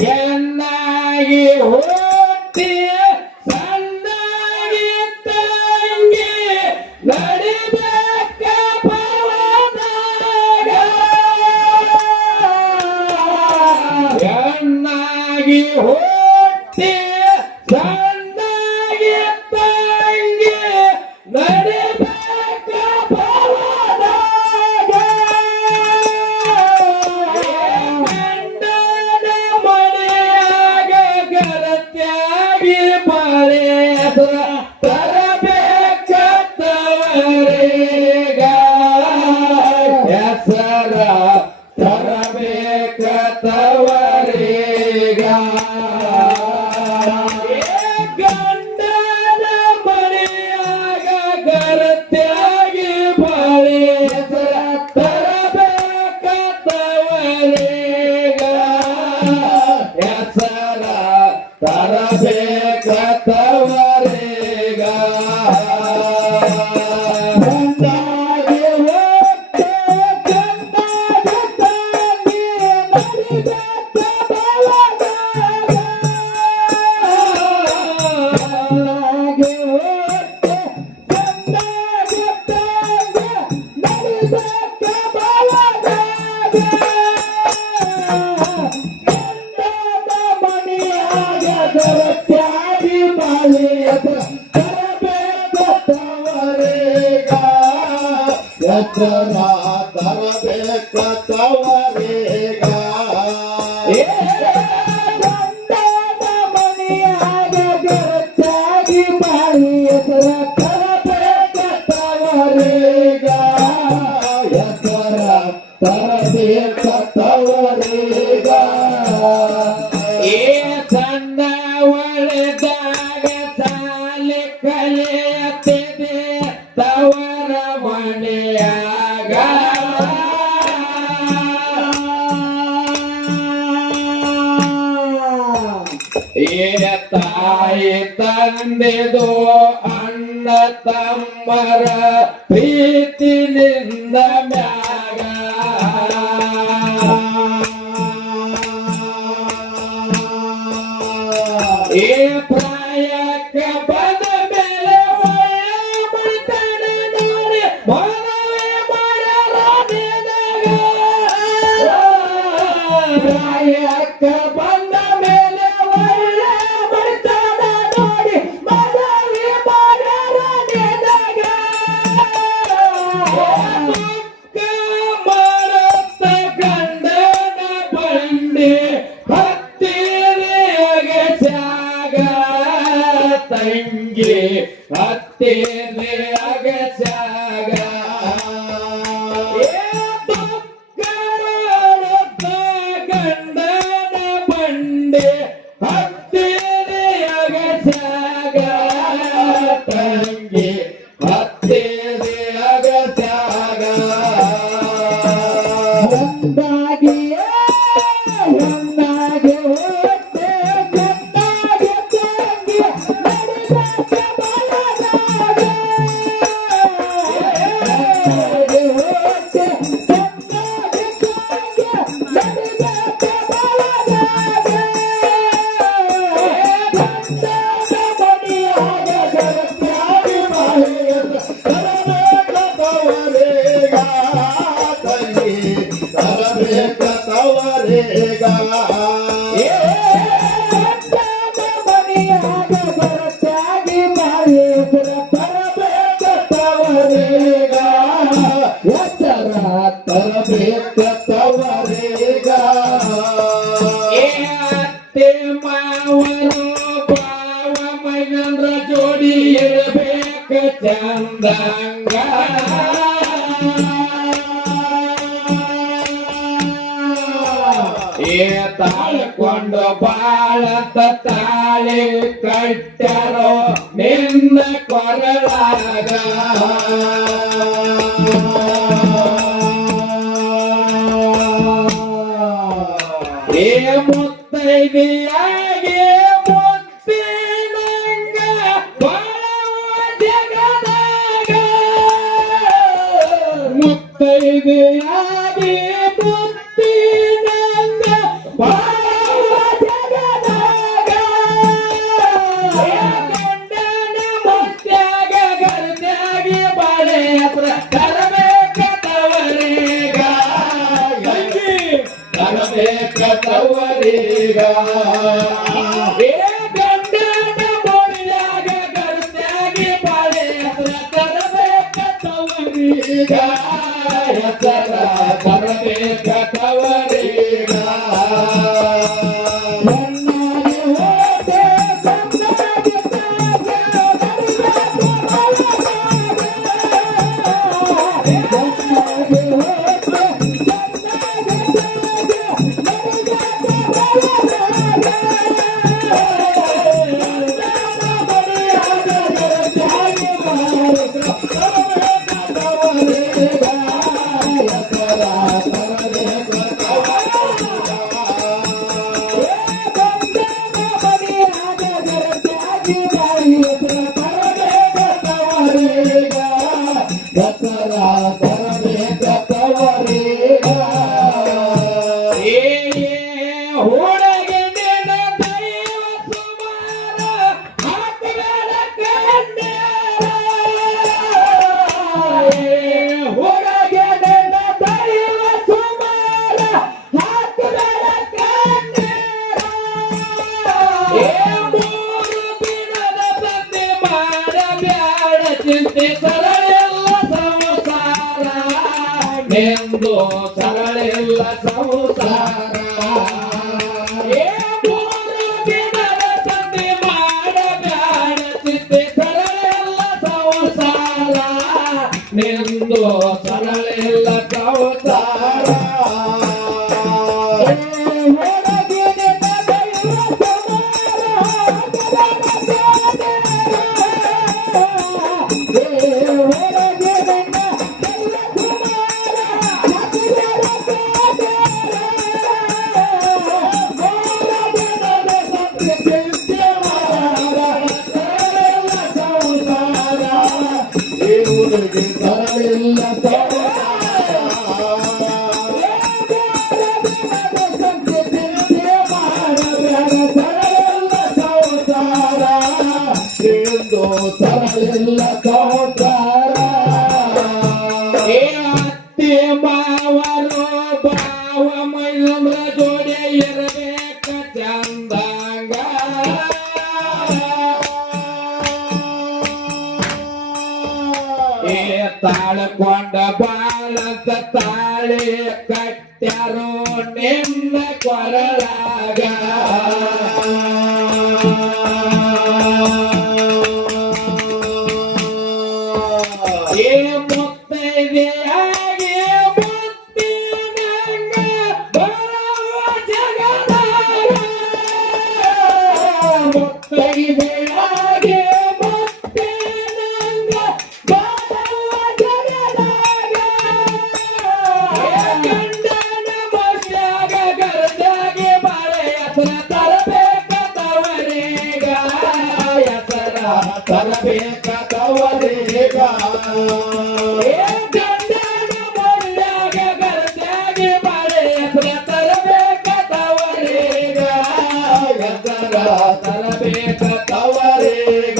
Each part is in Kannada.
ಹೆಣ್ಣಾಗಿ ಹುಟ್ಟಿ ಸಣ್ಣಾಗಿ ತಂಗಿ ನಡಿಬೇಕ ಪವನಾಗ ಹೆಣ್ಣಾಗಿ ಹುಟ್ಟಿ ಸಣ್ಣಾಗಿ ತಂಗಿ ನಡಿಬೇಕ ಪವನಾಗ ಗಂಡನ ಮನೆಯಾಗ ಗರತ್ಯಾಗಿ ಬರೆದ್ರ ತರಬೇಕ ತವರಿಗ ಹೆಸರ ತರಬೇಕ ತವರಿಗ ಗಂಡನ ಮನೆಯಾಗ ಗರತ್ಯಾಗಿ ಬರೆದ್ರ ತರಬೇಕ ತವರಿಗ ಹೆಸರ ತರಬೇಕ ತವರಿಗ ಗಂಡಾಗಿ ಹೊಟ್ಟೆ ಗಂಡಾಗಿ ತಂಗಿ ನಡಿಬೇಕ ಬಲದಾಗ ಗಂಡಾಗಿ ಹೊಟ್ಟೆ ಗಂಡಾಗಿ ತಂಗಿ ನಡಿಬೇಕ ಬಲದಾಗ ಗಂಡನ ಮನೆಯಾಗ ಗರತ್ಯಾಗಿ ಬರೆದ್ರ ತರಬೇಕ ತವರಿಗ ಹೆಸರ ತರಬೇಕ ತವರಿಗ ಗಂಡನ ಮನೆಯಾಗ ಗರತ್ಯಾಗಿ ಬರೆದ್ರ ತರಬೇಕ ತವರಿಗ ಹೆಸರ ತರಬೇಕ ತವರಿಗ ಸಣ್ಣ ಒಳೆದಾಗ ಸಾಲೆ ಕಲಿಯತ್ತಿದೆ ತವರ ಮನೆಯಾಗ ತಾಯಿ ತಂದೆದು ಅಣ್ಣ ತಮ್ಮರ ಪ್ರೀತಿಲಿಂದ ಮ್ಯಾಗ ಪ್ರಾಯಕ್ಕೆ ಬಂದ ಮೇಲೆ ಒಳ್ಳೆ ಬರ್ತನ ನೋಡಿ ಮನವಿ ಮಾಡ್ಯಾರ ನಿನಗ ಪ್ರಾಯಕ್ಕೆ ಬಂದ ಮೇಲೆ ಒಳ್ಳೆ ಬರ್ತನ ನೋಡಿ ಮನವಿ ಮಾಡ್ಯಾರ ನಿನಗ ದುಃಖ ಮರೆತ ಗಂಡನ ಬಂಡಿ ತಂಗಿ ಹತ್ತೇನೆ ಅಗಸ್ಯಾಗ ಗಂಡನ ಬಂಡೆ ಹತ್ತೇನೆ ಅಗಸ್ಯಾಗ ತಂಗಿ ಹತ್ತೇನೆ ಅಗಸ್ಯಾಗ ಒಂದಾಗಿ ಒಂದಾಗಿ ಹೊಟ್ಟೆ ಗಂಡಾಗಿ ತಂಗಿ ನಡಿಬೇಕ ಬಲದಾಗ ಒಂದಾಗಿ ಹೊಟ್ಟೆ ಗಂಡಾಗಿ ತಂಗಿ ನಡಿಬೇಕ ಬಲದಾಗ ಗಂಡನ ಮನೆಯಾಗ ಗರತ್ಯಾಗಿ ಬರೆದ್ರ ತರಬೇಕ ತವರಿಗ ತಂಗಿ ತರಬೇಕ ತವರಿಗ ಮನೆಯಾಗ ಗರತ್ಯಾಗಿ ಬರೆದ್ರ ತರಬೇಕ ತವರಿಗ ಹೆಸರ ತರಬೇಕ ತವರಿಗ ಅತ್ತೆ ಮಾವರು ಭಾವ ಮೈನಂದ್ರ ಜೋಡಿ ಇರಬೇಕ ಚಂದಂಗ ತಾಳ್ಕೊಂಡು ಬಾಳತ ತಾಳಿ ಕಟ್ಟರೋ ನಿನ್ನ ಕೊರಳಾಗ ಮುತ್ತೈದೆಯಾಗಿ ಮುತ್ತಿನಂಗ ಬಾಳುವ ಜಗದಾಗ ಮುತ್ತೈದೆಯಾಗಿ ಮುತ್ತಿನಂಗ ಬಾಳುವ ತವರಿಗ ಏ ಗಂಡನ ಬೋಳಿಯಾಗ ಗರ್ತ್ಯಾಗಿ ಬಾಳೆ ಹೆಸರ ತರಬೇಕ ತವರಿಗ ಹೆಸರ ತರಬೇಕ ತವರಿಗ ಎಂದು ಸರಳೆಲ್ಲ ಸಂಸಾರ ಏ ಮೂರು ದಿನದ ಸಂಧಿ ಮಾಡಬ್ಯಾಡ ಚಿಂತೆ ಸರಳೆಲ್ಲ ಸಂಸಾರ ನಿಂದು ಸರಳೆಲ್ಲ ಸಂಸಾರ ಸರಳೆಲ್ಲ ಸಂಸಾರ ಏ ಅತ್ತೆ ಮಾವರು ಬಾವ ಮೈಲಂದ್ರ ಜೋಡಿ ಇರಬೇಕ ಚಂದಂಗ ಏ ತಾಳ್ಕೊಂಡ ಬಾಳಂತ ತಾಳಿ ಕಟ್ಟ್ಯಾರೋ ನಿನ್ನ ಕೊರಳಾಗ ಏ ಮುತ್ತೈದೆಯಾಗಿ ಮುತ್ತಿನಂಗ ಬರುವ ಜಗದಾಗ ಮುತ್ತೈದೆಯಾಗಿ ಮುತ್ತಿನಂಗ ಬರುವ ಜಗದಾಗ ಗಂಡನ ಬಸ್ಯಾಗ ಗರದಾಗಿ ಬಾಳೆ ಹೆಸರ ತರಬೇಕ ತವರಿಗ ಹೆಸರ ತರಬೇಕ ತವರಿಗ ಗಂಡನ ಬೋಳಿಯಾಗ ಗರದಾಗಿ ಬಾಳೆ ಹೆಸರ ತರಬೇಕ ತವರಿಗ ಹೆಸರ ತರಬೇಕ ತವರಿಗ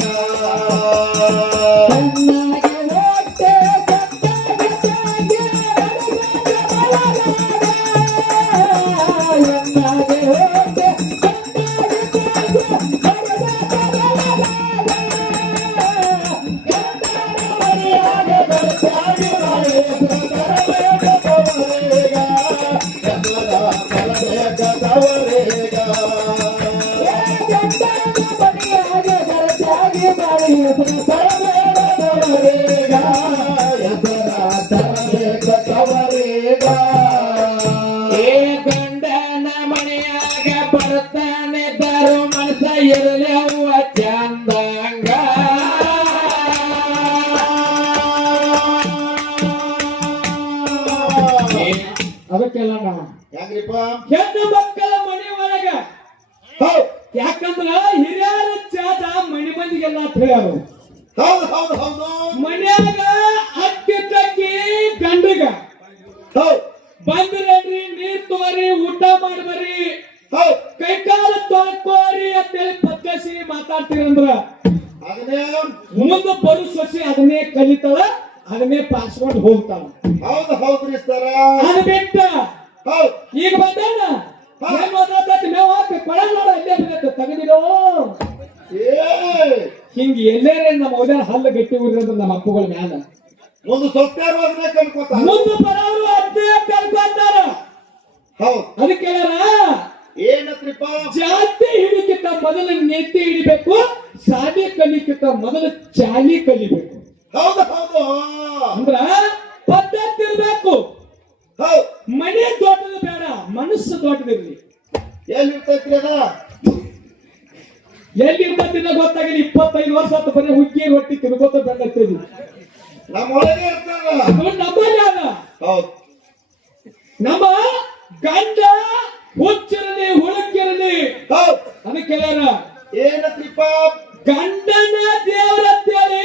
ಏ ಗಂಡನ ಮನೆಯಾಗ ಬರ್ತಾನೆ ದಾರು ಮನಸ ಇರಲವ ಚಂದಂಗ ಅದಕ್ಕೆಲ್ಲ ಹೆಂಗ್ರಿಪ್ಪ ಹೆಣ್ಣು ಮಕ್ಕಳ ಮನೆ ಒಳಗ ಯಾಕಂದ್ರ ಹಿರಿಯರ ಚಾಟ ಮನೆ ಮಂದಿಗೆಲ್ಲ ಹೇಳ್ಯಾರು ಹೌದು ಹೌದು ಹೌದು ಮನ್ಯಾಗ ಅಕ್ಕಿ ತಕ್ಕಿ ಗಂಡಗ ಬಂದ್ರೇನ್ರಿ ನೀರ್ ತೋರಿ ಊಟ ಮಾಡ್ಬರಿ ಕೈ ಕಾಲ ತೊಳ್ಕೋರಿ ಅಂತೇಳಿ ಪಕ್ಕಸಿ ಮಾತಾಡ್ತೀರಂದ್ರ ಅದನ್ನೇ ಮುಂದ ಬರು ಸೊಸಿ ಅದನ್ನೇ ಕಲಿತಾಳ ಅದನ್ನೇ ಪಾಸ್ಕೊಂಡು ಹೋಗ್ತಾಳ ಹೌದು ಹೌದ್ರಿ ಸರ ಅದ್ ಬಿಟ್ಟ ಈಗ ಬಂದಾನ ಏನ್ ಓದಾತೈತಿ ಮೇವ್ ಹಾಕಿ ಕೊಳ ನೋಡ ಇಲ್ಲೇ ಬಿದ್ದೈತೆ ತೆಗೆದಿರೋ ಏ ಹಿಂಗ ಎಲ್ಲೇರೆ ನಮ್ಮ ಮೌಲ್ಯನ ಹಲ್ಲು ಗಟ್ಟಿ ಊರಿದ್ರೆ ನಮ್ಮ ಅಪ್ಪಗಳ ಮ್ಯಾಲ ಒಂದು ಸೊತ್ತಾರು ಅದನ್ನೇ ಕಲ್ಕೋತಾರ ಮುಂದೆ ಬರೋರು ಅದೇ ಕಲ್ಕೊಂತಾರ ಹೌದು ಅದಕ್ಕೆ ಏನತ್ರಿಪ್ಪ ಜಾತಿ ಹಿಡಿಕಿಂತ ಮೊದಲು ನೀತಿ ಹಿಡಿಬೇಕು ಶಾಲೆ ಕಲಿಕಿಂತ ಮೊದಲು ಚಾಲಿ ಕಲಿಬೇಕು ಹೌದು ಹೌದು ಅಂದ್ರ ಪದ್ಧತಿ ಇರ್ಬೇಕು ಹೌದು ಮನೆ ದೊಡ್ಡದು ಬೇಡ ಮನಸ್ಸು ದೊಡ್ಡದಿರ್ಲಿ ಎಲ್ಲಿರ್ತೈತ್ರಿ ಅದ ಎಲ್ಲಿ ಇರ್ಬತ್ತಿಲ್ಲ ಗೊತ್ತಾಗಿಲ್ಲ 25 ವರ್ಷ ಆತ ಬರೀ ಹುಗ್ಗಿ ರೊಟ್ಟಿ ತಿನ್ಕೋತ ಬಂದಿರ್ತೀವಿ ನಮ್ಮ ಒಳಗೆ ಇರ್ತಾರಲ್ಲ ನಮ್ಮಲ್ಲಿ ಅದ ಹೌದು ನಮ್ಮ ಗಂಡ ಹುಚ್ಚಿರಲಿ ಹುಡುಕಿರಲಿ ಹೌದು ಅದಕ್ಕೆ ಏನತ್ರಿಪ್ಪ ಗಂಡನ ದೇವರತ್ತೇಳಿ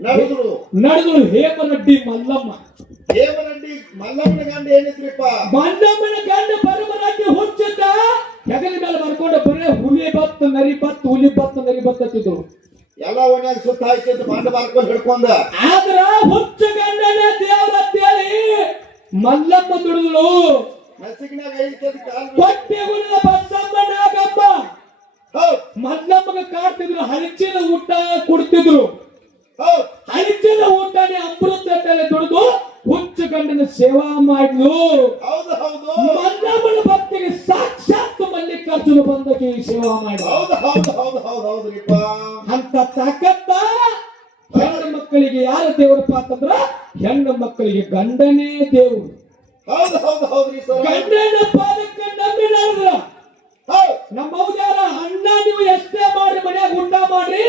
ನಡೆದ್ರು ನಡೆದಳು ಹೇಮನಡ್ಡಿ ಮಲ್ಲಮ್ಮ ದೇವರಡ್ಡಿ ಮಲ್ಲಮ್ಮನ ಗಂಡ ಏನಿದ್ರಿಪ್ಪ ಮಲ್ಲಮ್ಮನ ಗಂಡ ಪರಮನಡ್ಡಿ ಹುಚ್ಚಿದ್ದ ಹೆಗಲ ಮೇಲೆ ಬರ್ಕೊಂಡು ಬರೇ ಹುಲಿ ಬತ್ತು ನರಿ ಬತ್ತು ಹುಲಿ ಬತ್ತು ನರಿ ಬತ್ತಿದ್ರು ಎಲ್ಲ ಒಣ್ಯಾಗ ಸುತ್ತ ಹಾಯ್ತಿದ್ದು ಮಂಡ ಬಾರ್ಕೊಂಡು ಹಿಡ್ಕೊಂಡ ಆದ್ರ ಹುಚ್ಚ ಗಂಡನ ದೇವರತ್ತೇಳಿ ಮಲ್ಲಮ್ಮ ದುಡಿದಳು ನಸಿಗಿನಾಗ ಐತದ ಕಾಲ್ ಹೊಟ್ಟೆಗುಳಿದ ಬಸಮ್ಮನಾಗಮ್ಮ ಹೌದು ಮಲ್ಲಮ್ಮಗ ಕಾಡ್ತಿದ್ರು ಹಳಚಿದ ಊಟ ಕೊಡ್ತಿದ್ರು ಹೌದು ಹಳಚಿದ ಊಟನೇ ಅಮೃತ ದುಡಿದು ಹುಚ್ಚ ಗಂಡನ ಸೇವಾ ಮಾಡಿದ್ಲು ಹೌದು ಹೌದು ಮಲ್ಲಮ್ಮನ ಭಕ್ತಿಗೆ ಸಾಕ್ಷಾತ್ ಮಲ್ಲಿಕಾರ್ಜುನ ಬಂದಕ್ಕೆ ಸೇವಾ ಮಾಡಿ ಹೌದು ಹೌದು ಹೌದು ಹೌದು ಹೌದ್ರಿಪ್ಪ ಅಂತ ತಾಕತ್ತ ಹೆಣ್ಣು ಮಕ್ಕಳಿಗೆ ಯಾರು ದೇವರಪ್ಪ ಅಂತಂದ್ರ ಹೆಣ್ಣು ಮಕ್ಕಳಿಗೆ ಗಂಡನೇ ದೇವರು ಹೌದು ಹೌದು ಹೌದ್ರಿ ಸರ್ ಗಂಡನ ಪಾದಕ್ಕೆ ನಂಬಿ ನಡೆದ್ರ ಹೌದು ನಮ್ಮ ಅವ್ಯಾರ ಅಣ್ಣ ನೀವು ಎಷ್ಟೇ ಮಾಡಿ ಮನ್ಯಾಗ ಊಟ ಮಾಡ್ರಿ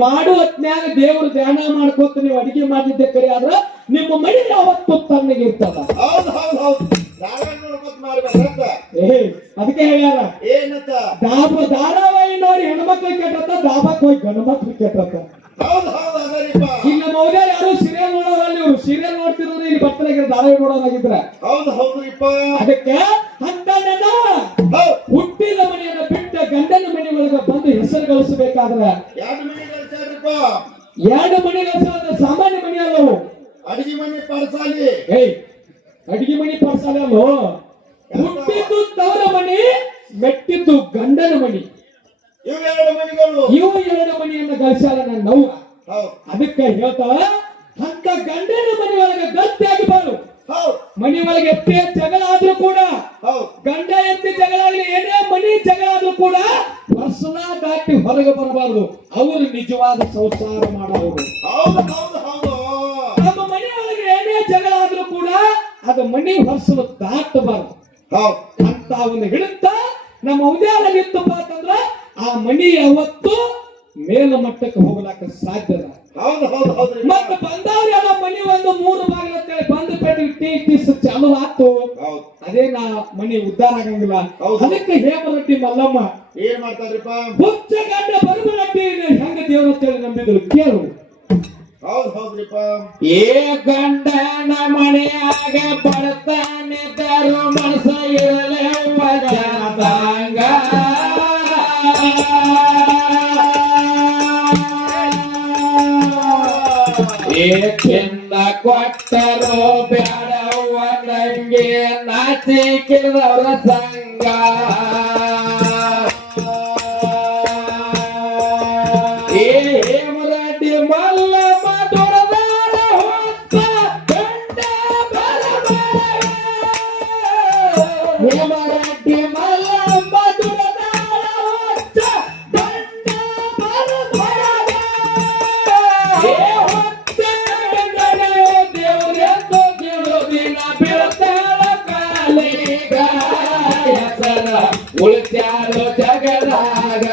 ಮಾಡು ಹೊತ್ನ್ಯಾಗ ದೇವ್ರ ಧ್ಯಾನ ಮಾಡ್ಕೋತ ನೀವು ಅಡಿಗೆ ಮಾಡಿದ್ದೆ ಕರೆ ಆದ್ರ ನಿಮ್ಮ ಮನೆ ಯಾವತ್ತು ತಣ್ಣಗೆ ಇರ್ತದ ಹೌದು ಹೌದು ಹೌದು ಧಾರಾವಾಹಿ ನೋಡ್ಕೊತ ಮಾಡ್ಬೇಕಂತ ಅದಕ್ಕೆ ಹೇಳ್ಯಾರ ಏನಂತ ಧಾರಾವಾಹಿ ನೋಡಿ ಹೆಣ್ಮಕ್ಳು ಕೆಟ್ಟತ್ತ ದಾಬಕ್ ಹೋಗಿ ಗಂಡು ಮಕ್ಳು ಕೆಟ್ಟತ್ತ ಹೌದು ಹೌದು ಅದರಿಪ್ಪ ಈಗ ನಮ್ಮ ಅವ್ಯಾರ ಯಾರು ಸೀರಿಯಲ್ ನೋಡೋರಲ್ಲಿ ಇವ್ರು ಸೀರಿಯಲ್ ನೋಡ್ತಿರೋದು ಇಲ್ಲಿ ಬರ್ತಲಾಗಿರ ಧಾರಾವಾಹಿ ನೋಡೋದಾಗಿದ್ರ ಹೌದು ಹೌದ್ರಿಪ್ಪ ಅದಕ್ಕೆ ಅಂತ ಹೌದು ಹುಟ್ಟಿದ ಮನೆಯನ್ನ ಬಿಟ್ಟ ಗಂಡನ ಮನೆ ಒಳಗ ಬಂದು ಹೆಸರು ಗಳಿಸಬೇಕಾದ್ರ ಎರಡು ಮನೆ ಕಳ್ಸಾಡ್ರಿಪ್ಪ ಎರಡು ಮನೆ ಗಳಿಸೋದ ಸಾಮಾನ್ಯ ಮನೆ ಅಲ್ಲವು ಅಡಿಗೆ ಮನೆ ಪರ್ಸಾಲಿ ಅಡಿಗೆ ಮನೆ ಪರ್ಸಾಲ ಅಲ್ಲೋ ಹುಟ್ಟಿದ್ದು ತವರ ಮನೆ ಮೆಟ್ಟಿದ್ದು ಗಂಡನ ಮನೆ ಇವು ಎರಡು ಮನೆಗಳು ಇವು ಎರಡು ಮನೆಯನ್ನ ಗಳಿಸಾಲ ನನ್ನ ನೋವು ಹೌದು ಅದಕ್ಕೆ ಹೇಳ್ತಾವ ಅಂತ ಗಂಡನ ಮನೆ ಒಳಗ ಗಟ್ಟಿಯಾಗಿ ಬಾಳು ಹೌದು ಮನೆ ಒಳಗೆ ಎಷ್ಟೇ ಜಗಳ ಆದ್ರೂ ಕೂಡ ಹೌದು ಗಂಡ ಎತ್ತಿ ಜಗಳ ಆಗಲಿ ಏನೇ ಮನೆ ಜಗಳ ಆದ್ರೂ ಕೂಡ ವರ್ಷನ ದಾಟಿ ಹೊರಗೆ ಬರಬಾರದು ಅವರು ನಿಜವಾದ ಸಂಸಾರ ಮಾಡೋರು ಹೌದು ಹೌದು ಹೌದು ನಮ್ಮ ಮನೆಯೊಳಗೆ ಏನೇ ಜಗಳ ಆದ್ರೂ ಕೂಡ ಅದು ಮನೆ ವರ್ಷನ ದಾಟಬಾರದು ಹೌದು ಅಂತ ಒಂದು ಹಿಡಿತ ನಮ್ಮ ಉದ್ಯಾನ ಇತ್ತಪ್ಪ ಅಂತಂದ್ರ ಆ ಮನಿ ಯಾವತ್ತು ಮೇಲ ಮಟ್ಟಕ್ಕೆ ಹೋಗ್ಲಾಕ ಸಾಧ್ಯ ಇಲ್ಲ. ಹೌದು ಹೌದು ಹೌದ್ರಿ ಮತ್ತೆ ಬಂದವರೆಲ್ಲ ಮನಿ ಒಂದು 3 ಬಾಗಿಲು ಅಂತೇಳಿ ಬಂದು ಪೆಟ್ಟಿ ಟಿಸ್ ಚಾಲು ಆತು ಹೌದು ಅದೇ ನಾ ಮನಿ ಉದ್ಧಾರ ಆಗಂಗಿಲ್ಲ ಹೌದು. ಅದಕ್ಕೆ ಹೇಮರಟ್ಟಿ ಮಲ್ಲಮ್ಮ ಏನ್ ಮಾಡ್ತಾರ್ರಿಪ್ಪ ಹುಚ್ಚ ಗಂಡ ಬರಬರಟ್ಟಿ ಹೆಂಗ ದೇವ್ರ ಅಂತೇಳಿ ನಂಬಿದ್ರು ಕೇಳು ಹೌದು ಹೌದ್ರಿಪ್ಪ ಏ ಗಂಡನ ಮನೆಯಾಗ ಬಡತಾನಿದ್ದರು ಮನಸ ಇರಲೇವ ಜನದಂಗ ಏಕೆಂದ ಕೊಟ್ಟರು ಬ್ಯಾಡವ್ವ ನಂಗೆ ನಾಚಿಕಿದವರ ಸಂಗ ಏ ಹೇಮರೆಡ್ಡಿ ಮಲ್ಲಮ್ಮ ದುರದಾಡ ಹೊತ್ತ ಗಂಡ ಬರಬರ ಹೇಮರೆಡ್ಡಿ ಮಲ್ಲಮ್ಮ ದುರದಾಡ ಹೊತ್ತ ಗಂಡ ಬರಬರ ಏ ಹೊತ್ತ ಗಂಡನೇ ದೇವರೆಂದು ದಿನ ಬೀಳ್ತಾಳ ಕಾಲಿಗ ಹೆಸರ ಉಳಿಸ್ಯಾರೋ ಜಗದಾಗ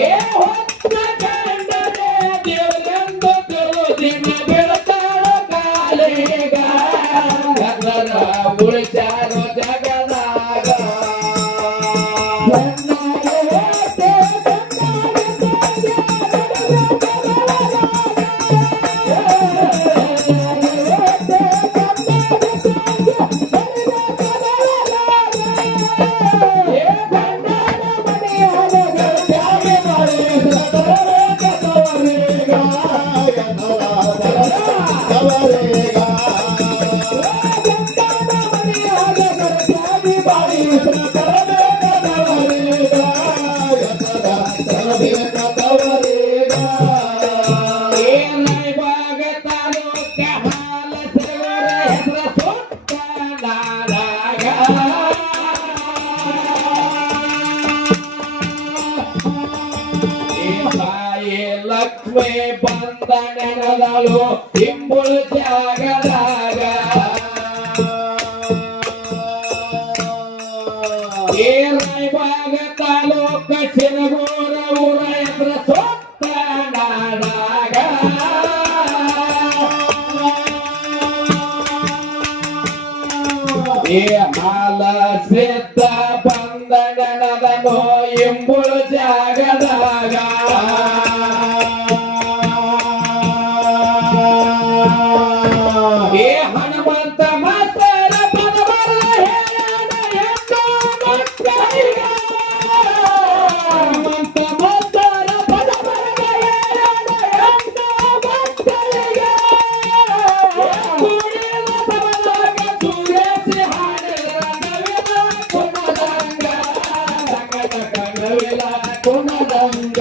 ಏ ಹೊತ್ತ ಗಂಡನೇ ದೇವರೆಂದು ದಿನ ಬೀಳ್ತಾಳ ಕಾಲಿಗ ಹೆಸರ ಉಳಿಸ್ಯಾರೋ ಜಗದಾಗ ಅವರೇಗ ಲಕ್ಷ್ಮೀ ಬಂದ ನೆನದಳು ಇಂಬುಳು ಜಾಗದಾಗ ಏ ರಾಯಬಾಗ ತಾಲೂಕ ಸಿರಗೂರ ಊರ ಎದುರ ಸೊತ್ತ ನಾಡಾಗ ಏ ಹಾಲ ಸಿದ್ಧ ಬಂದ ನೆನದನು ಇಂಬುಳು ಜಾಗದಾಗ ಏ ಹನುಮಂತ ಮಾಸ್ತರ ಪದವರ ಹೇಳನ ಎಂದು ಮಕ್ಕಳಿಗೆ ಹನುಮಂತ ಮಾಸ್ತರ ಪದವರ ಹೇಳನ ಎಂದು ಮಕ್ಕಳಿಗೆ ಕುಡಿದ ಸಬಲಾಗ ಸುರೇಶಿ ಹಾಡಿದ ನವಿಲ ಕುಣದಂಗ ನವಿಲ ಕುಣದಂಗ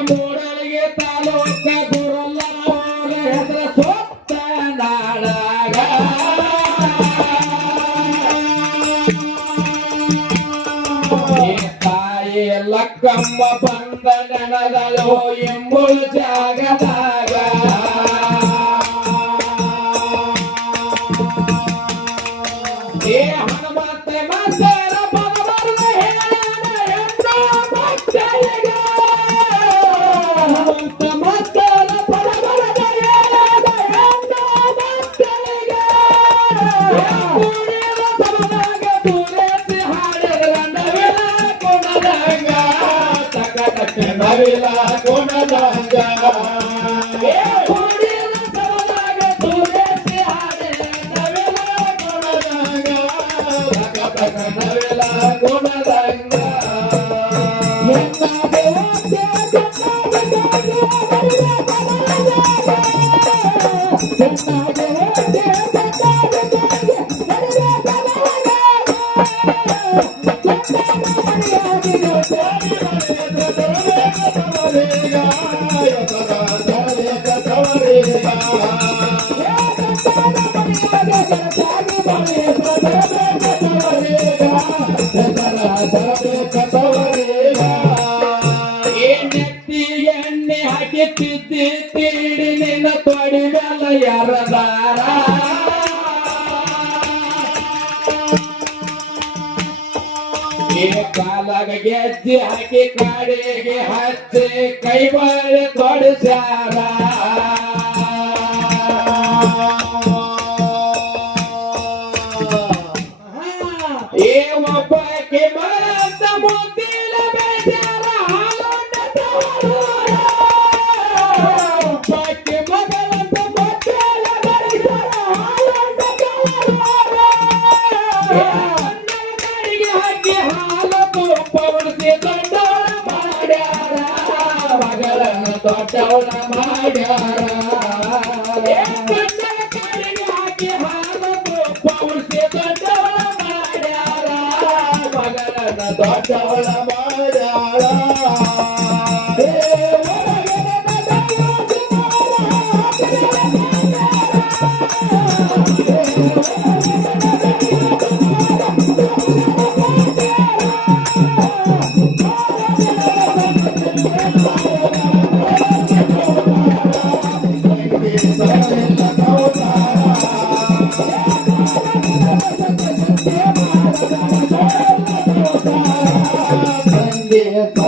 ಮೂಡಲಿಗೆ ತಾಲೂಕ ಗುರುಲ್ಲ ಹೆಸರ ಸೊತ್ತ ನಾಡಾಗ ತಾಯಿ ಲಕ್ಕಮ್ಮ ಬಂದ ನೆನದಳು ಎಂಬುಳು ಜಾಗದಾಗ ಏ ಹನುಮಂತ ಮಾಸ್ತರ ಪದವರ ಹೇಳನ ಎಂದು ಮಕ್ಕಳಿಗೆ ಹನುಮಂತ ಮಾಸ್ತರ ಪದವರ ಹೇಳನ ಎಂದು ಮಕ್ಕಳಿಗೆ ಕುಡಿದ ಸಬಲಾಗ ಸುರೇಶಿ ಹಾಡಿದ ನವಿಲ ಕುಣದಂಗ ತಕ ತಕ ನವಿಲ ಕುಣದಂಗ ಕುಡಿದ ಸಬಲಾಗ ಸುರೇಶಿ ಹಾಡಿದ ನವಿಲ ಕುಣದಂಗ ತಕ ತಕ ನವಿಲ ಕುಣದಂಗ ಎಣ್ಣೆ ಹಾಕಿ ತಿದ್ದಿ ತೀಡಿ ನಿನ್ನ ತೊಡಿ ಮೇಲೆ ಯಾರದಾರ ಏ ಕಾಲಾಗ ಗೆಜ್ಜೆ ಹಾಕಿ ಕಾಡಿಗೆ ಹಚ್ಚಿ ಕೈ ಬಾಳೆ ತೊಡಿಸ್ಯಾರ ಏ ಒಬ್ಬಕ್ಕೆ ಬರಂತ ಮುದ್ದಿಲ ಬೇಜಾರ ಹಾಲೊಂಡ ತವರೂರ ಒಬ್ಬಕ್ಕೆ ಮಗಳಂತ ಮುದ್ದಿಲ ಬೇಜಾರ ಹಾಲೊಂಡ ತವರೂರ ಕಡೆಗೆ ಹಾಕಿ ಹಾಲು ತುಪ್ಪ ಉಳಿಸಿ ದೊಡ್ಡವಳ ಮಾಡ್ಯಾರ ಮಗಳನ್ನು ದೊಡ್ಡವಳ ಮಾಡ್ಯಾರ ಕಡೆಗೆ ಹಾಕಿ ಹಾಲು ತುಪ್ಪ ಉಳಿಸಿ ದೊಡ್ಡವಳ ಮಾಡ್ಯಾರ ಮಗಳನ್ನು ದೊಡ್ಡವಳ ಮಾಡ್ಯಾಳ ಸಂದೇಶ